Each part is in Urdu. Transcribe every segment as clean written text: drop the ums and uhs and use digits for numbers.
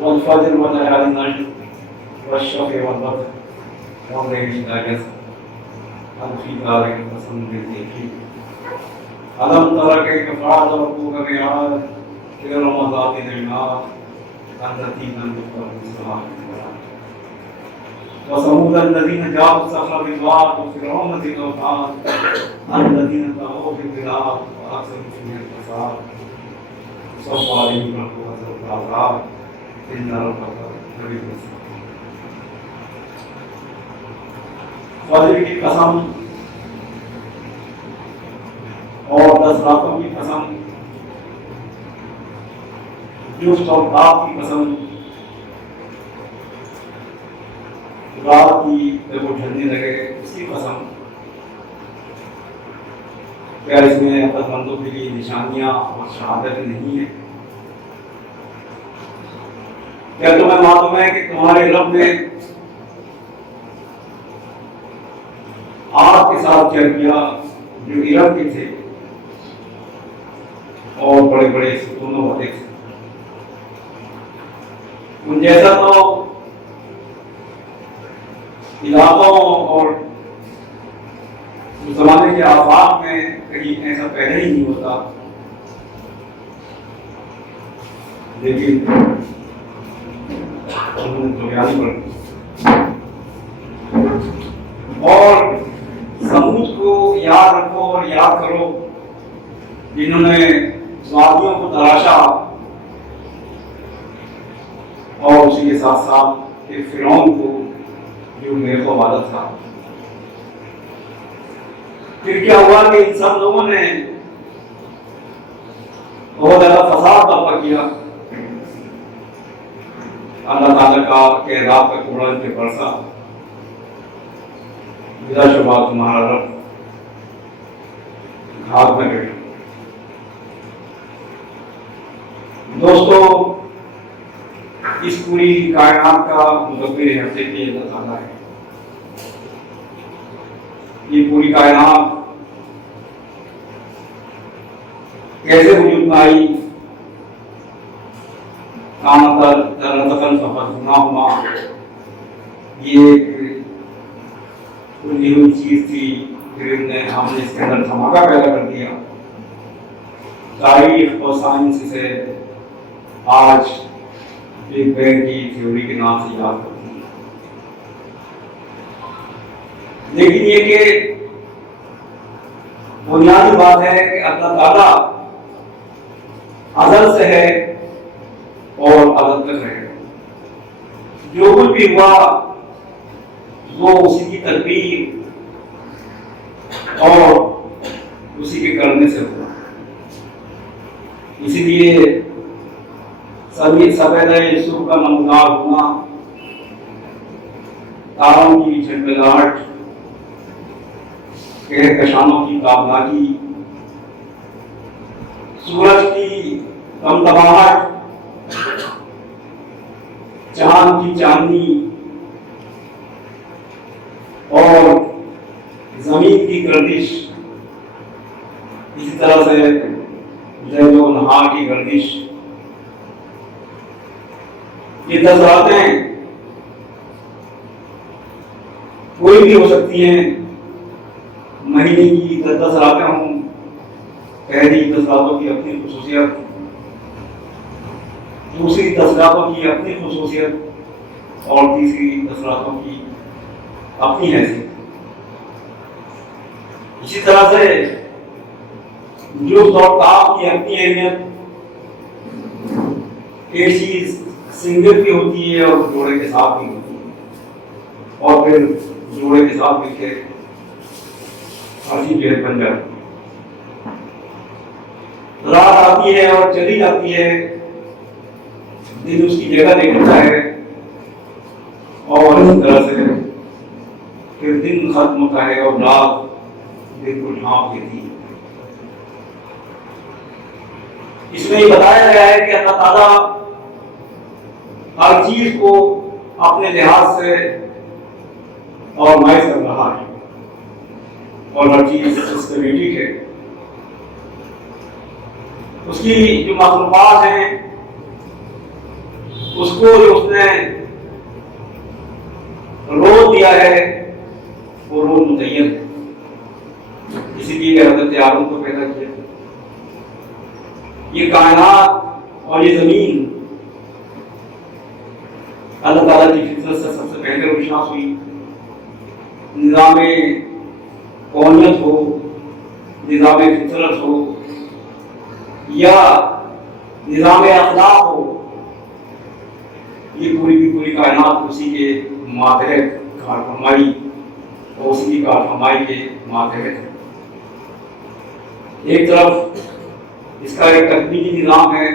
والفجر وليال النجم والشفع والوتر والليل إذا يسر هل في ذلك قسم للذكر ألم تر كيف فعل ربك بعاد إرم ذات العماد التي لم تخلق مثلها وثمود الذين جابوا الصخر بالواد وفرعون ذي الأوتاد الذين طغوا في البلاد وأكثروا فيها الفساد صب عليهم ربك العذاب إن ربك لبالمرصاد. فجر کی قسم اور 10 راتوں کی قسم، جفت اور رات کی قسم، رات کی جب وہ ڈھلنے لگے اس کی قسم. کیا اس میں عقل مندوں کے لیے نشانیاں اور شہادت نہیں ہے؟ کیا تمہیں معلوم ہے کہ تمہارے رب نے آگ کے ساتھ کیا کیا جو ارم کے تھے اور بڑے بڑے ستونوں ہوتے تھے؟ ان جیسا تو علاقوں اور زمانے کے آفاق میں کہیں ایسا پہلے ہی نہیں ہوتا، لیکن انہوں نے دنیاوی پر اور سمود کو یاد رکھو اور یاد کرو جنہوں نے وادیوں کو تراشا اور اسی کے ساتھ ساتھ ایک فرعون کو جو میرے کو عبادت تھا. پھر کیا ہوا کہ ان سب لوگوں نے بہت زیادہ فساد برپا کیا. اللہ تعالیٰ کا کہ عذاب کا کوڑا ان پہ برسا. بلا شبہ تمہارا رب گھات میں بیٹھا. دوستو، اس پوری کائنات کا مدبر ہفتے کی اللہ تعالیٰ ہے. یہ پوری کائنات کیسے وجود میں آئی؟ یہ ایک ہوئی چیز تھی، پھر ہم نے اس کے اندر دھماکہ پیدا کر دیا. تاریخ اور سائنس سے آج بگ بینگ کی تھیوری کے نام سے یاد کرتے ہیں. لیکن یہ کہ بنیادی بات ہے کہ اللہ تعالیٰ ازل سے ہے اور ازل تک ہے. جو کچھ بھی ہوا وہ اسی کی تدبیر اور اسی کے کرنے سے ہوا. اسی لیے سفید یوسف کا نمودار ہونا، تاروں کی جھلملاہٹ، کہکشانوں کی تابناکی، سورج کی دمدماہٹ، چاند کی چاندنی اور زمین کی گردش، اسی طرح سے لیل و نہار کی گردش، یہ 10 راتیں کوئی بھی ہو سکتی ہیں. مہینے کی 10 راتیں ہوں، پہلی 10 راتوں کی اپنی خصوصیت، دوسری 10 راتوں کی اپنی خصوصیت اور تیسری 10 راتوں کی اپنی حیثیت. اسی طرح سے جفت اور طاق کی اپنی اہمیت. ایک چیز سنگل بھی ہوتی ہے اور جوڑے کے ساتھ بھی ہوتی ہے، اور پھر جوڑے کے ساتھ مل کے عجیب جہت بن جاتی ہے. رات آتی ہے اور چلی جاتی ہے، دن اس کی جگہ لے لیتا ہے، اور اس طرح سے پھر دن ختم ہوتا ہے اور رات دن کو ڈھانپ دیتی ہے. اس میں یہ بتایا گیا ہے کہ اللہ تعالیٰ ہر چیز کو اپنے لحاظ سے آرگنائز کر رہا ہے اور ہر چیز سسٹمیٹک ہے. اس کی جو مخلوقات ہیں اس کو جو اس نے روز دیا ہے وہ روز متعین ہے، اسی لیے کہ حضرت آدم کو پیدا کیا۔ یہ کائنات اور یہ زمین اللہ تعالیٰ کی فطرت سے سب سے پہلے روشناس ہوئی۔ نظام کونیت ہو، نظام فطرت ہو یا نظام اخلاق ہو، یہ پوری کی پوری کائنات اسی کے ماتحت کار فرمائی اور اسی کی کار فرمائی کے ماتحت ہے۔ ایک طرف اس کا ایک تکمیلی نظام ہے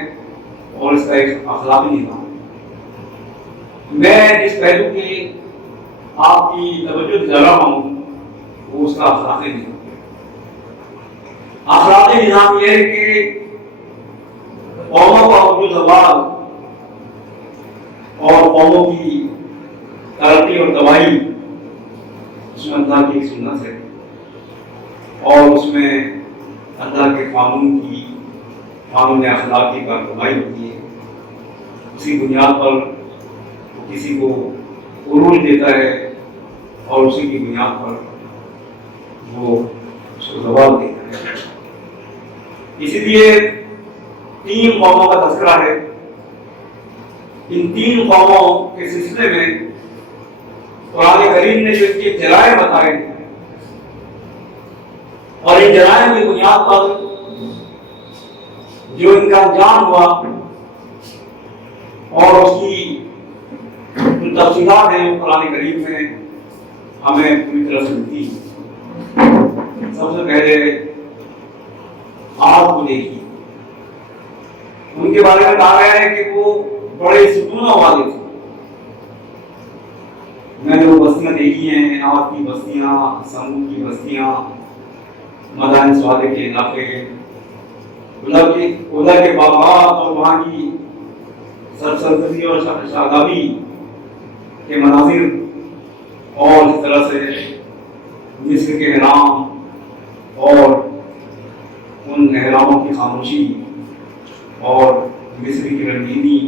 اور اس کا ایک اخلاقی نظام ہے۔ میں جس پہلو کی آپ کی توجہ دلا رہا ہوں وہ اس کا اخلاقی نظام ہے۔ اخلاقی نظام یہ ہے کہ قوموں کا وجود زوال اور قوموں کی ترقی اور تباہی اس میں اللہ کی ایک سنت ہے اور اس میں اللہ کے قانون اخلاق کی کارروائی ہوتی ہے۔ اسی بنیاد پر کسی کو عروج دیتا ہے اور اسی کی بنیاد پر وہ اس کو زوال دیتا ہے۔ اسی لیے 3 قوموں کا تذکرہ ہے۔ ان 3 قوموں کے سلسلے میں قرآن کریم نے جو ان کے جرائم بتائے اور ان جرائم کی بنیاد پر جو ان کا انجام ہوا اور اس کی جو تفصیلات ہیں وہ قرآن کریم میں ہمیں پوری طرح سے ملتی ہیں۔ سب سے پہلے عاد کو دیکھیے، ان کے بارے میں کہا گیا ہے کہ وہ بڑے ستونوں والے تھے۔ میں نے وہ بستیاں دیکھی ہیں، عاد کی بستیاں، سمود کی بستیاں، مدائن سوادے کے علاقے، اولا کے باغات اور وہاں کی سرسبزی اور شادابی کے مناظر، اور اس طرح سے مصر کے احرام اور ان احراموں کی خاموشی اور مصر کی رنگینی،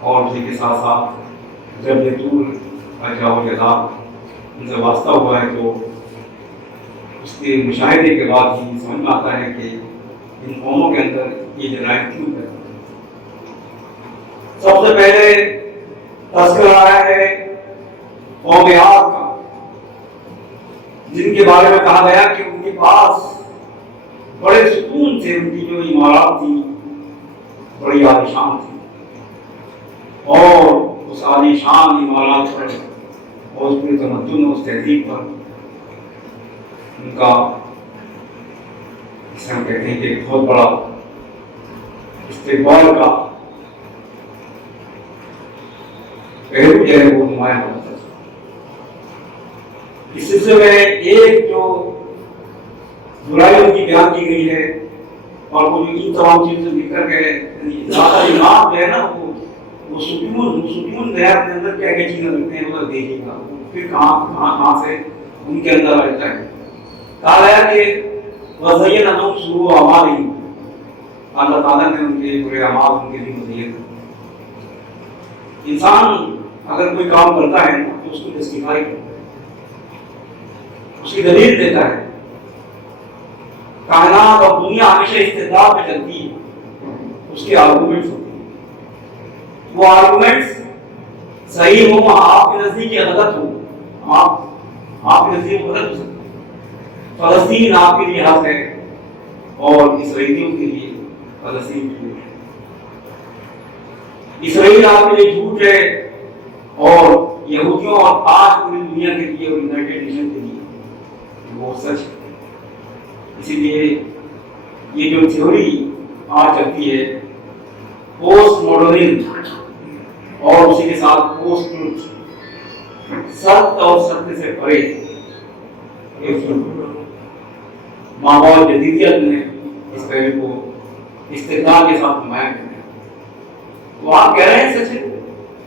اور اسی کے ساتھ ساتھ جب یہ طور کا جاؤ جزاب ان سے واسطہ ہوا ہے تو اس کے مشاہدے کے بعد ہی سمجھ میں آتا ہے کہ ان قوموں کے اندر یہ جرائم کیوں ہے۔ سب سے پہلے تذکرہ آیا ہے قوم عاد کا، جن کے بارے میں کہا گیا کہ ان کے پاس بڑے سکون تھے، ان کی جو عمارات تھی بڑی عالیشان تھی، اور اس عالیشان عمارات پر اور اس پورے تمدن اور اس تہذیب پر ان کا جسے ہم کہتے ہیں کہ ایک بہت بڑا استقبال کا پہلو جو ہے وہ نمایاں ہوتا ہے۔ اس سلسلے میں ایک جو برائی ان کی بیان کی گئی ہے اور وہ جو ان تمام چیزیں ذکر کے زیادہ امام جو ہے نا وہ سکون دیہات کے اندر کیا کیا چیزیں رکھتے ہیں وہ دیکھے گا، پھر کہاں سے ان کے اندر آ جاتا ہے۔ کہا گیا کہ وزین انہم سوء اعمالہم، اللہ تعالیٰ نے ان کے برے اعمال ان کے لیے مزین۔ انسان اگر کوئی کام کرتا ہے تو اس کو جسٹیفائی کرتا ہے، اس کی دلیل دیتا ہے۔ کائنات اور دنیا ہمیشہ استدلال میں چلتی ہے، اس کے آرگومنٹس ہوتے ہیں، وہ آرگومنٹس صحیح ہو آپ کے نزدیک یا غلط ہو، آپ کے نزدیک غلط ہو سکتا ہے۔ فلسطین آپ کے لیے حق ہے اور اسرائیلیوں کے لیے فلسطین جھوٹ ہے، اسرائیل آپ کے لیے جھوٹ ہے اور یہودیوں اور آج پوری دنیا کے لیے اور یونائٹڈ نیشن کے لیے وہ سچ ہے۔ اسی لیے یہ جو تھیوری آج چلتی ہے پوسٹ ماڈرنزم اور اسی کے ساتھ پوسٹ ٹروتھ، سچ اور ستیہ سے پرے، ماحول جدیدیت نے اس پہلو کو استقلال کے ساتھ نمایاں کیا ہے۔ تو آپ کہہ رہے ہیں سچ ہے،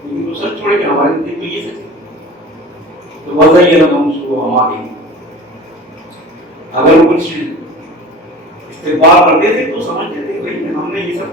لیکن وہ سچ چھوڑے کہ ہمارے نزدیک تو یہ سچ ہے۔ تو وزین انہم سوء اعمالہم، اگر کچھ استقبال کرتے تھے تو سمجھتے تھے بھائی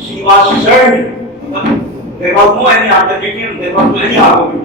she was shunned, there was no any alternative, there was no any argument,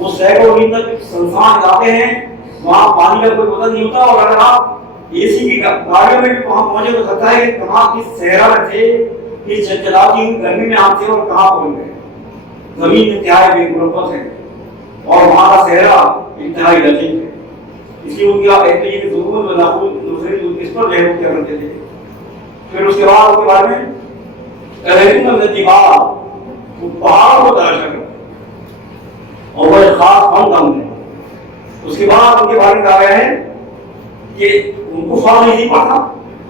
وہ سینکڑوں میل تک سنسان علاقے ہیں، وہاں پانی کا کوئی پتہ نہیں ہوتا، اور اگر آپ اے سی کی گاڑیوں میں بھی وہاں پہنچے تو لگتا ہے کہ کہاں کس صحرا میں تھے، کس چلچلاتی گرمی میں آپ تھے اور کہاں پہنچ گئے۔ زمین انتہائی بے مربت ہے اور وہاں کا صحرا انتہائی لطیف ہے، اس لیے ان کا ایک یہ ضرور اس پر رہو کیا کرتے تھے۔ پھر اس کے بعد اس کے بارے میں پہاڑ کو تلاشا کرتے اور وہ ایک خاص فن کام ہے۔ اس کے بعد ان کے بارے میں کہا گیا ہے کہ ان کو فن نہیں پڑتا،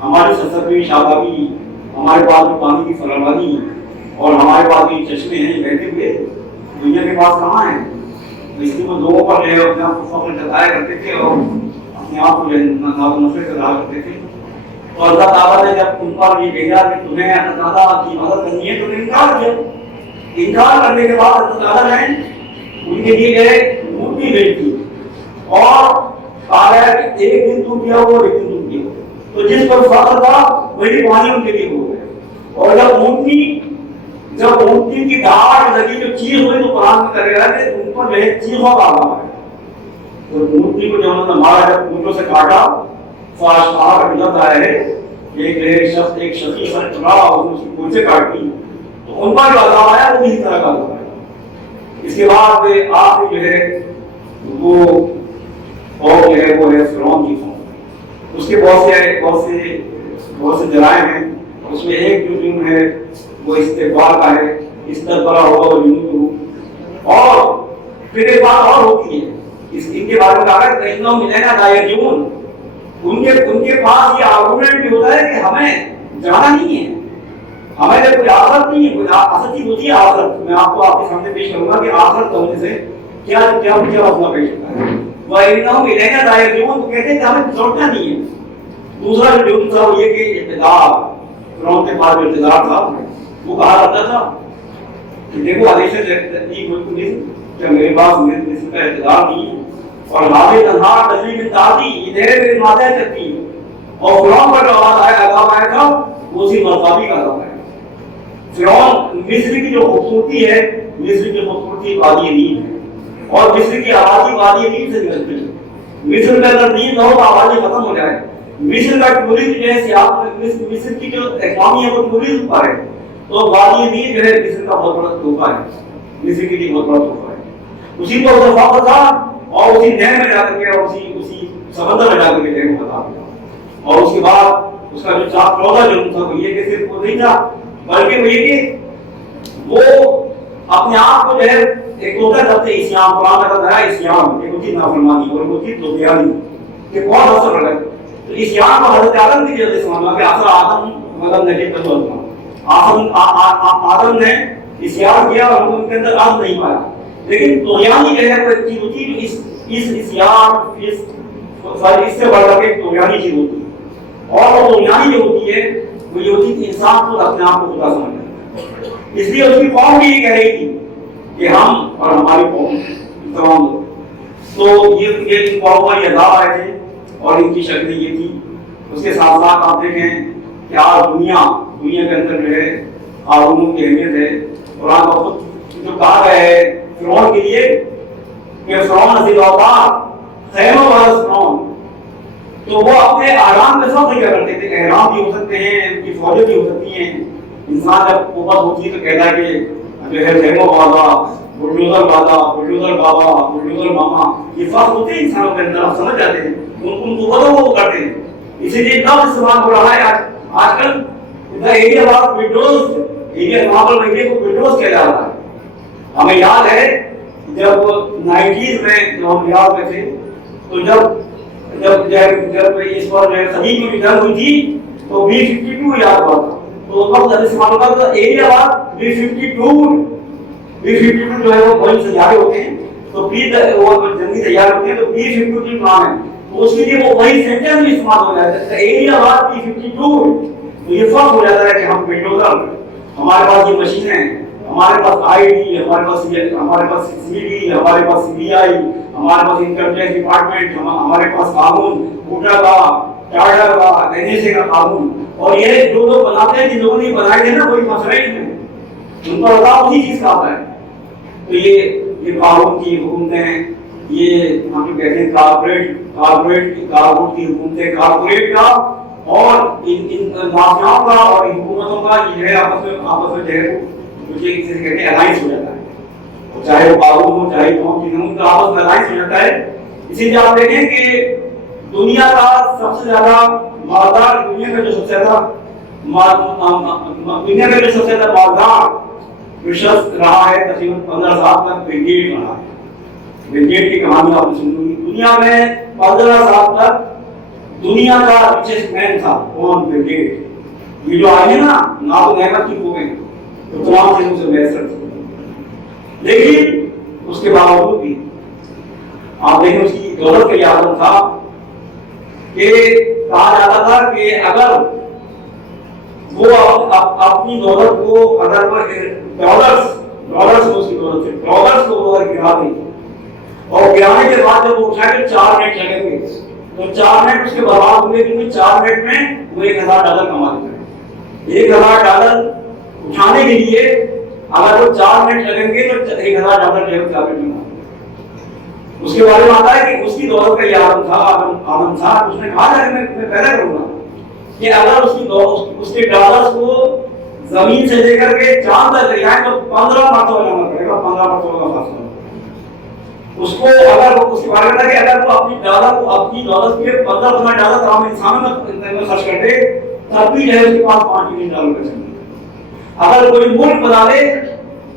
ہماری سرسبزی شادابی، ہمارے پاس بھی پانی کی فراوانی اور ہمارے پاس بھی چشمے ہیں بہتے ہوئے، دنیا کے پاس کہاں ہیں؟ اس لیے وہ لوگوں پر جو ہے اپنے آپ کو فخر جتایا کرتے تھے اور اپنے آپ کو ناز و نفرت سے رہا کرتے تھے۔ اور اللہ تعالیٰ نے جب ان پر یہ بھیجا کہ تمہیں اللہ تعالیٰ کی مدد کرنی ہے تو انہیں انکار کیا۔ انکار کرنے کے بعد اللہ تعالیٰ نے ان کے لیے ایک مورتی بھیج دی اور کہا گیا کہ ایک دن تم کیا ہو ایک دن تم کیا ہو، تو جس پر فخر تھا وہی پانی ان کے لیے ہو گیا۔ اور جب مورتی کی ڈھاڑ لگی جو چیز ہوئی تو قرآن میں کرے گا کہ ان پر جو ہے چیزوں کا عذاب ہے۔ تو مورتی کو جب انہوں نے مارا، جب اونٹوں سے کاٹا تو اشعار کا مجھا ہے کہ ایک شخص ایک شخصی سر چڑھا اور اس کی پونچھیں کاٹ دی، تو ان پر جو عذاب آیا وہ اسی طرح کا عذاب ہے۔ اس کے بعد آخری جو ہے وہ قوم جو ہے وہ ہے فرعون کی قوم۔ اس کے بہت سے جرائم ہیں، اس میں ایک جو جرم ہے وہ استغفار کا ہے، استغفر ہوا اور جنود، اور پھر ایک بات اور ہوتی ہے ان کے بارے میں کہا ہے کہ انہم الینا لا یرجعون، ان کے پاس یہ آرگومنٹ بھی ہوتا ہے کہ ہمیں جانا نہیں ہے، ہمیں جب کوئی آخرت نہیں ہے، کوئی اصل چیز ہوتی ہے آخرت۔ میں آپ کو آپ کے سامنے پیش کروں گا کہ آخرت ہونے سے کیا مسئلہ پیش ہوتا ہے۔ وَإِنَّهُمْ إِلَيْنَا لَا يَرْجِعُونَ، تو کہتے ہیں کہ ہمیں لوٹنا نہیں ہے۔ دوسرا جو جرم تھا وہ یہ کہ اقتدار، فرعون کے پاس جو اقتدار تھا وہ کہا کرتا تھا کہ دیکھو کہ میرے پاس مصر کا اقتدار نہیں ہے اور حاضر انہار تجری میں تاتی یہ نہر میرے ماتحت چلتی ہے، اور فرعون پر جو عذاب آیا تھا وہ اسی مرتابی کا عذاب آیا۔ فرعون مصر کی جو خوبصورتی ہے، مصر کی خوبصورتی وادی نیل ہے اور مصر کی آبادی وادی نیل سے نکلتی ہے۔ مصر میں اگر نیل نہ ہو تو آبادی ختم ہو جائے۔ مصر کا ٹورزم جو ہے مصر کی جو اکنامی ہے وہ ٹورزم پر ہے، تو وادی نیل جو ہے مصر کا بہت بڑا تحفہ ہے، مصر کے لیے بہت بڑا تحفہ ہے۔ اسی کو فخر تھا اور اسی نہر میں جا کر کے اور اسی سمندر میں جا کر کے نہر کو بتا دیا۔ اور اس کے بعد اس کا جو 14 جرم تھا وہ یہ کہ صرف وہ نہیں تھا بلکہ وہ یہ کہ وہ اپنے آپ کو جو ہے ایک ہوتا ہے اسیان، قرآن کا کہتا ہے اسیان، ایک ہوتی نافرمانی اور ایک ہوتی طغیانی، کہ کون اثر رہا ہے۔ تو اسیان کو حضرت آدم کی وجہ سے سمجھا کہ اثر آدم مطلب نجیب آدم نے اسیان کیا اور ہم ان کے اندر آدم نہیں پایا، لیکن طغیانی جو ہے وہ ایک چیز ہوتی ہے، اس اسیان اس سے بڑھ کر کے طغیانی چیز ہوتی ہے، اور وہ طغیانی جو ہوتی ہے وہ یہ ہوتی ہے کہ انسان کو اپنے آپ کو خدا سمجھنا۔ اس لیے اس کی قوم بھی یہ کہہ رہی تھی کہ ہم اور ہماری قوم تمام لوگ، تو یہ ان قوموں کا یہ عذاب آئے تھے اور ان کی شکل یہ تھی۔ اس کے ساتھ ساتھ آپ دیکھیں کہ آج دنیا کے اندر جو ہے قانونوں کی اہمیت ہے۔ قرآن کا خود جو کہا گیا ہے فرعون کے لیے کہ فرعون ذی الاوطاد خیمہ والا فرعون، تو وہ اپنے احرام میں سب کیا کرتے تھے، احرام بھی ہو سکتے ہیں، ان کی فوجیں بھی ہو سکتی ہیں۔ انسان جب قوت ہوتی ہے تو کہتا ہے کہ جو ہے خیمہ والا، بلڈوزر والا، بلڈوزر بابا، بلڈوزر ماما، یہ فرق ہوتے ہیں انسانوں کے اندر، آپ سمجھ جاتے ہیں ان قوتوں کو وہ کرتے ہیں۔ اسی لیے لفظ استعمال ہو رہا ہے آج کل ایریا آف ونڈوز، ایریا وہاں پر ایریا کو ونڈوز کہا جا رہا ہے۔ ہمیں یاد ہے جب 90s میں جو ہم یاد میں تھے تو جب اس پر خلیج میں جنگ ہوئی تھی تو B-52 یاد ہوا تھا، تو اس وقت استعمال ہوتا تھا ایریا آف B-52 جو ہے وہ بڑے سیارے ہوتے ہیں، تو وہ جنگی تیار ہوتے ہیں تو B-52 نام ہے، تو اس کے لیے وہ وہی سینٹنس بھی استعمال ہو جاتا ہے ایریا آف B-52۔ تو یہ فرق ہو جاتا ہے کہ ہم ونڈوزر، ہمارے پاس یہ مشینیں ہیں، ہمارے پاس ID، ہمارے پاس CD، ہمارے پاس CBI، ہمارے پاس انکم ٹیکس ڈپارٹمنٹ، ہمارے پاس قانون کوٹا کا، ٹاٹا کا، NSA کا قانون، اور یہ جو لوگ بناتے ہیں جن لوگوں نے بنائے تھے نا کوئی مسئلہ ہی نہیں، ان پر عذاب اسی چیز کا آتا ہے۔ تو یہ یہ قارون کی حکومتیں، یہ ہم جو کہتے ہیں کارپوریٹ کی حکومتیں، کارپوریٹ کا اور ان مافیاؤں کا اور حکومتوں کا یہ ہے آپس میں جو ہے مجھے کسی سے کہتے ہیں الائنس ہو جاتا ہے، چاہے وہ قارون ہو چاہے قوم کی ان کا آپس میں الائنس ہو جاتا ہے۔ اسی لیے آپ دیکھیں کہ دنیا کا سب سے زیادہ مالدار، دنیا کا جو سب سے زیادہ مالدار جو شخص رہا ہے تقریباً 15 سال تک بل گیٹس رہا ہے۔ بل گیٹس کی کہانی آپ نے سنی ہوگی، دنیا میں 15 سال تک دنیا کا ریچسٹ مین تھا کون؟ Bill Gates. یہ جو آئی ہے نا تو نعمت کی خوبیں تو تمام چیزوں سے میسر تھی، لیکن اس کے باوجود بھی آپ دیکھیں اس کی دولت کا یہ عالم تھا کہ کہا جاتا تھا کہ اگر وہ اپنی دولت کو اگر وہ ڈالرز کو اس کی دولت سے ڈالرز کو اگر گرا دیں اور گرانے کے بعد جب وہ اٹھا کے 4 منٹ لگیں گے تو 4 منٹ اس کے برباد ہوئے، کیونکہ 4 منٹ میں وہ $1000 کما لیتے ہیں۔ $1000 اٹھانے کے لیے اگر وہ 4 منٹ لگیں گے تو $1000 جیب سے ملنا۔ اس کے بارے میں آتا ہے کہ اس کی دولت کا یہ عالم تھا، اس نے کہا تھا کہ میں پیدا کروں گا کہ اگر اس کے ڈالرز کو زمین سے لے کر کے چاند تک لے جائیں تو 15 مرتبہ جانا پڑے گا، 15 مرتبہ کا فاصلہ۔ اس کو اگر اس کے بارے میں کہ اگر وہ اپنی دولت کے $15 عام انسانوں میں خرچ کر دے تب بھی جو ہے اس کے پاس $5 ملین کا چاہیے۔ اگر کوئی ملک بنا لے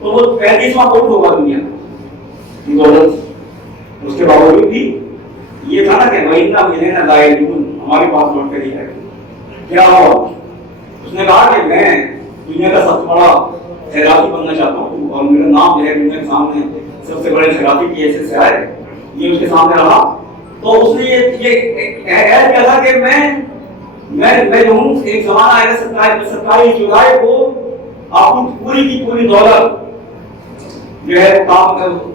تو وہ 35واں ملک ہوگا دنیا کی دولت۔ اس کے باوجود بھی یہ تھا نا کہ وَإِنَّا مِنَ الْغَائِبِينَ، ہمارے پاس لوٹ کر ہی ہے۔ کیا ہوا؟ اس نے کہا کہ میں دنیا کا سب سے بڑا خیراتی بننا چاہتا ہوں اور میرا نام جو ہے دنیا کے سامنے سب سے بڑے خیراتی کی حیثیت سے آئے، یہ اس کے سامنے رہا۔ تو اس نے یہ اعلان کیا تھا کہ میں جو ہوں ایک زمانہ آئے گا 27 جولائی کو اپنی پوری کی پوری دولت جو ہے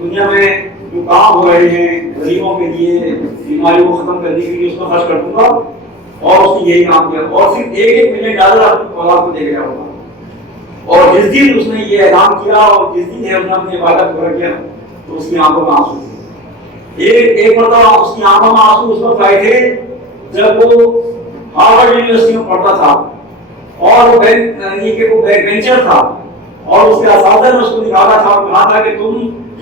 دنیا میں جو کام ہو رہے ہیں غریبوں کے لیے، بیماریوں کو ختم کرنے کے لیے اس کو خرچ کر دوں گا، اور اس نے یہی کام کیا اور صرف $1 ملین اپنی اولاد کو دے گیا ہوگا۔ اور جس دن اس نے یہ اعلان کیا اور جس دن اس نے اپنے وعدہ پورا کیا تو اس کی آنکھوں میں آنسو تھے۔ ایک مرتبہ اس کی آنکھوں میں آنسو اس وقت آئے تھے جب وہ ہارورڈ یونیورسٹی میں پڑھتا تھا اور وہ بیک بینچر تھا اور اس کے اساتذہ نے اس کو نکالا تھا اور کہا تھا کہ تم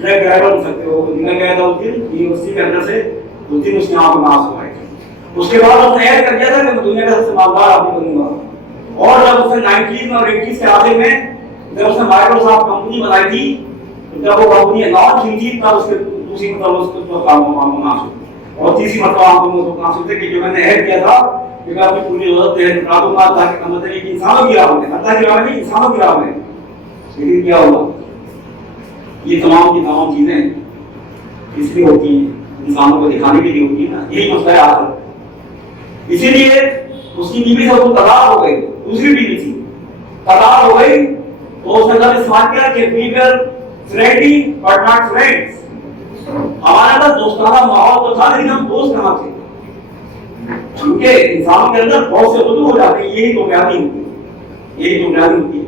ٹریک ڈرائیور بن سکتے ہو، نکل گیا تھا اس دن یونیورسٹی کے اندر سے، اس دن اس کی آنکھوں میں آنسو آئے تھے۔ اس کے بعد اس نے ایڈ کر دیا تھا کہ میں دنیا کا سب سے مالدار آدمی بنوں گا، اور جب اس نے 90s اور 80s کے آخر میں جب اس نے مائیکروسافٹ کمپنی بنائی تھی، جب وہ کمپنی لانچ ہوئی تھی تب اس کے دوسری مرتبہ اس کو کام مناسب اور تیسری مرتبہ آپ کو مناسب تھے کہ جو میں نے ایڈ کیا تھا کہ میں اپنی پوری ضرورت نکال دوں گا تاکہ مطلب یہ انسانوں کی راہ میں، اللہ کی راہ میں نہیں، انسانوں کی راہ میں۔ لیکن کیا ہوا؟ یہ تمام کی تمام چیزیں اس لیے ہوتی ہیں، انسانوں کو دکھانے کے لیے ہوتی ہے نا، یہی مسئلہ ہے آخر۔ اسی لیے اس کی بیوی سے اس کو طلاق ہو گئی، دوسری بیوی تھی، طلاق ہو گئی تو اس نے کہا استعمال کیا کہ وی ور فرینڈلی بٹ ناٹ فرینڈز، ہمارا نا دوستانہ ماحول تو تھا لیکن ہم دوست کہاں تھے، کیونکہ انسانوں کے اندر بہت سے بدو ہو جاتے ہیں، یہی تو بیانی ہوتی ہے، یہی تو بیانی ہوتی ہے۔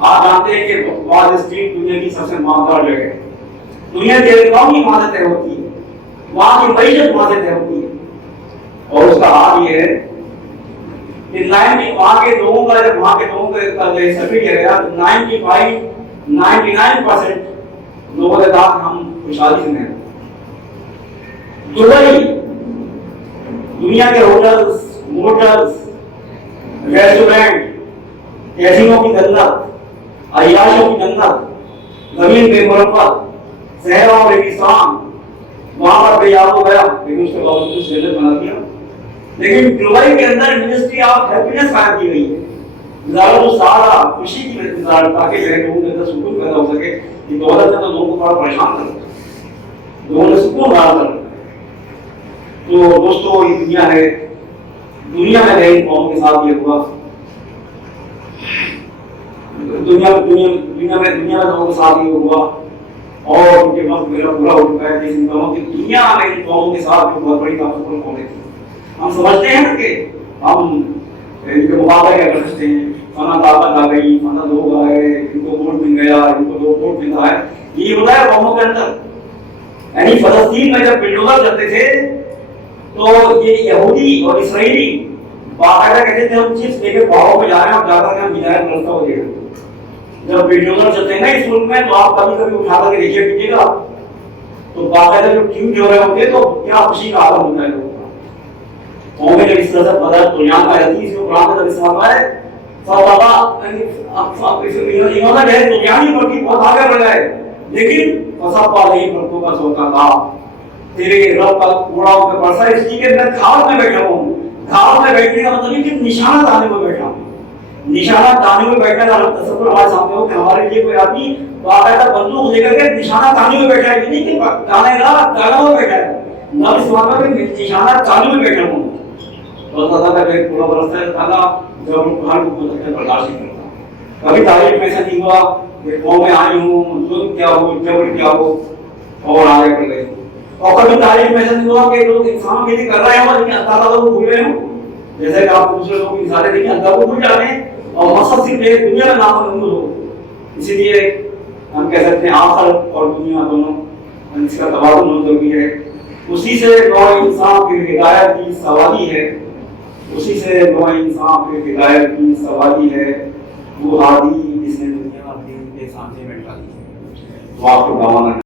آپ جانتے ہیں کہ وال اسٹریٹ دنیا کی سب سے مالدار جگہ ہے، دنیا کی اکنامی وہاں سے طے ہوتی ہے، وہاں کی معیشت وہاں سے طے ہوتی ہے، اور اس کا حال یہ ہے کہ وہاں کے لوگوں کا جب وہاں کے لوگوں کا سروے کیا گیا 99% لوگوں نے کہا کہ ہم خوشحالی سے ہیں۔ دبئی دنیا کے ہوٹلز، موٹرز، ریسٹورینٹ، کیسینو کی جنت، عیاشوں کی جنت، زمین بے مرفت، صحرا اور ریگستان، وہاں پر بے یاد ہو گیا لیکن اس کے باوجود اس جنت بنا دیا۔ لیکن دبئی کے اندر منسٹری آف ہیپینس قائم کی گئی ہے، زیادہ سارا خوشی کی انتظار تاکہ لوگوں کے اندر سکون پیدا ہو سکے۔ کہ دولت نے تو لوگوں کو بڑا پریشان کر دیا، لوگوں نے سکون بڑا کر دیا۔ تو دوستو یہ دنیا ہے، دنیا میں ان قوموں کے ساتھ یہ ہوا، دنیا میں لوگوں کے ساتھ یہ ہوا اور ان کے وقت میرا پورا ہو چکا ہے کہ ان قوموں کی دنیا میں ان قوموں کے ساتھ جو بہت بڑی طاقتور قومیں تھیں۔ ہم سمجھتے ہیں نا کہ ہم ان کے مقابلہ کیا کر سکتے ہیں، فنا طاقت آ گئی، فنا لوگ آئے، ان کو ووٹ مل گیا، ان کو 2 ووٹ ملا ہے، یہ ہوتا ہے قوموں کے اندر۔ یعنی فلسطین میں جب بلڈوزر چلتے تھے تو یہ یہودی اور اسرائیلی باقاعدہ کہتے تھے ہم چپس لے کے پہاڑوں پہ جا رہے ہیں اور جا کر کے ہم ہدایت رستہ ہو جائے گا. جب بلڈوزر چلتے ہیں نا اس ملک میں تو آپ کبھی کبھی اٹھا کر کے دیکھیے پیجیے گا تو باقاعدہ جو ٹیوب جو رہے ہوتے تو کیا خوشی کا عالم ہوتا ہے لوگوں کا. قومیں جب اس طرح سے بدل دنیا میں رہتی اس کو قرآن میں جب استعمال ہے دنیانی پر کی بہت آگے بڑھ گئے لیکن فساد والے پرتوں کا سوتا تھا تیرے رب کا کوڑا ہو کے برسا اس لیے کہ میں گھاٹ میں بیٹھا ہوں. گھاٹ میں بیٹھنے کا مطلب ہے کہ نشانہ دانے میں بیٹھا ہوں. نشانہ دانے میں بیٹھنے کا تصور ہمارے سامنے ہو کہ ہمارے لیے کوئی آدمی باقاعدہ بندوق لے کر کے نشانہ دانے میں بیٹھا ہے کہ نہیں کہ دانے دانا میں بیٹھا ہے نہ اس بات میں نشانہ دانے میں بیٹھا ہوں. اللہ تعالیٰ کا ایک پورا برستا ہے تعالیٰ جب ہم ہر کو برداشت نہیں کرتا. کبھی تاریخ میں ایسا نہیں ہوا کہ قومیں آئی ہوں ظلم کیا ہو جبر کیا ہو اور آگے بڑھ گئی. اور کبھی تاریخ میں ایسا نہیں ہوا کہ لوگ انسان کے لیے کر رہے ہوں لیکن اللہ تعالیٰ کو بھول رہے ہوں. جیسے کہ آپ دوسرے لوگ مثالیں دیکھیں اللہ کو بھول جاتے ہیں اور مقصد صرف ایک دنیا کا نام محمود ہو. اسی لیے ہم کہہ سکتے ہیں آخر اور دنیا دونوں اس کا توازن بہت ضروری ہے. اسی سے نوع انسان کی ہدایت کی سوالی ہے. اسی سے نوع انسان کی ہدایت کی سوالی ہے. وہ ہادی جس نے دنیا اپنے سامنے بیٹھا دی ہے. وہ آپ کو